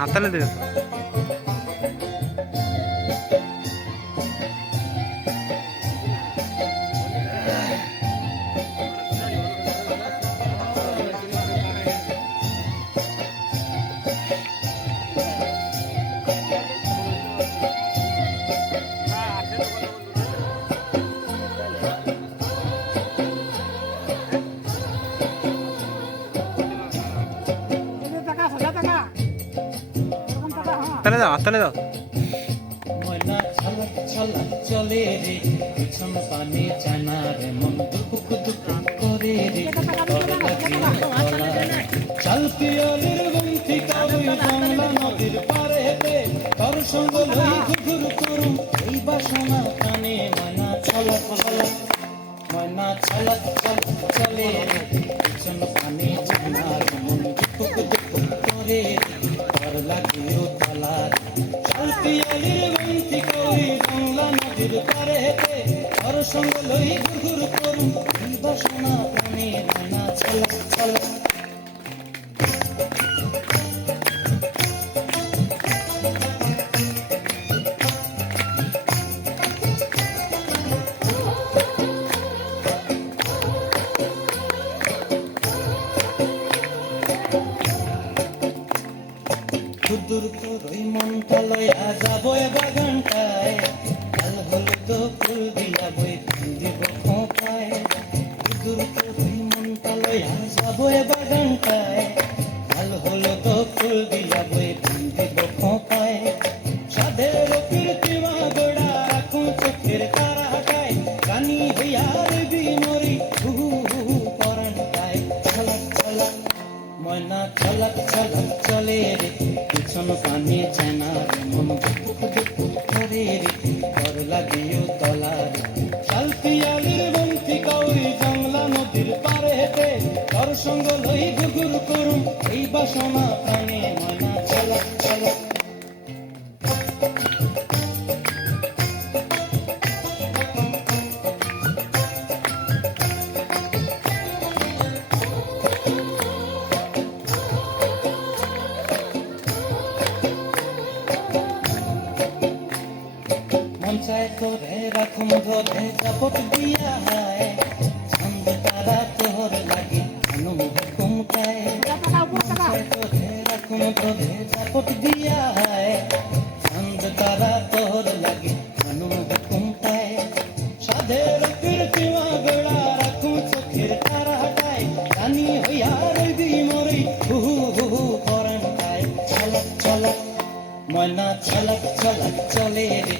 হাতালে দিবে হাতালে দাও, হাতালে দাও। ময়না ছলক ছলক চলে রে, পিছন পানি জানা রে, মন দুপুক দুপুক করে রে, চাল পিয়ালির বন্ধি কাবুই বাংলা নদীর পারে হেঁটে, তোর সঙ্গ লই ঘুঘুর করুম এই বাসনা কানে। ময়না ছলক ছলক, ময়না ছলক ছলক চলে রে, পিছন পানি জানা রে, মন দুপুক দুপুক করে রে, তোর লাগিও তালার। চাল পিয়ালির বন্ধি কাবুই বাংলা নদীর পারে হেঁটে, তোর সঙ্গ লই ঘুঘুর করুম এই বাসনা কানে। ময়না ছলক ছলক। দূর তোরই মনটা লইয়া যাবো এ বাগানটায়, লাল হলুদ ফুল দিয়া বই দিব খোঁপায়। দূর তোরই মনটা লইয়া যাবো এ বাগানটায়, লাল হলুদ ফুল দিয়া বই দিব খোঁপায়। সাধের কীর্তিমা গোড়া রাখো চোখের তারাটায়, রানী হইয়া রবি মরি হু হু পরানটায়। ছলক ছলক, ময়না ছলক ছলক চলে রে, পিছন পানি চেনা রে, মন দুপুক দুপুক করে রে, তোর লাগিও তলার। চাল পিয়ালির বন্ধি কাউরি জংলা নদীর পারে হেঁটে, তোর সঙ্গ লই ঘুঘুর করুম এই বাসনা প্রাণে। ময়না ছলক ছলক। মঞ্চায় তোরে রাখুম ধরে চাপট দিয়া হায়, ছন্দ তারা তোর লাগে অনুম হুকুমটায়। মঞ্চায় তোরে রাখুম ধরে চাপট দিয়া হায়, ছন্দ তারা তোর লাগে অনুম হুকুমটায়। সাধের কীর্তিমা গোড়া রাখুম চোখের তারাটায়, রানী হইয়া রবি মরি হু হু পরানটায়। ছলক ছলক, ময়না ছলক ছলক চলে রে,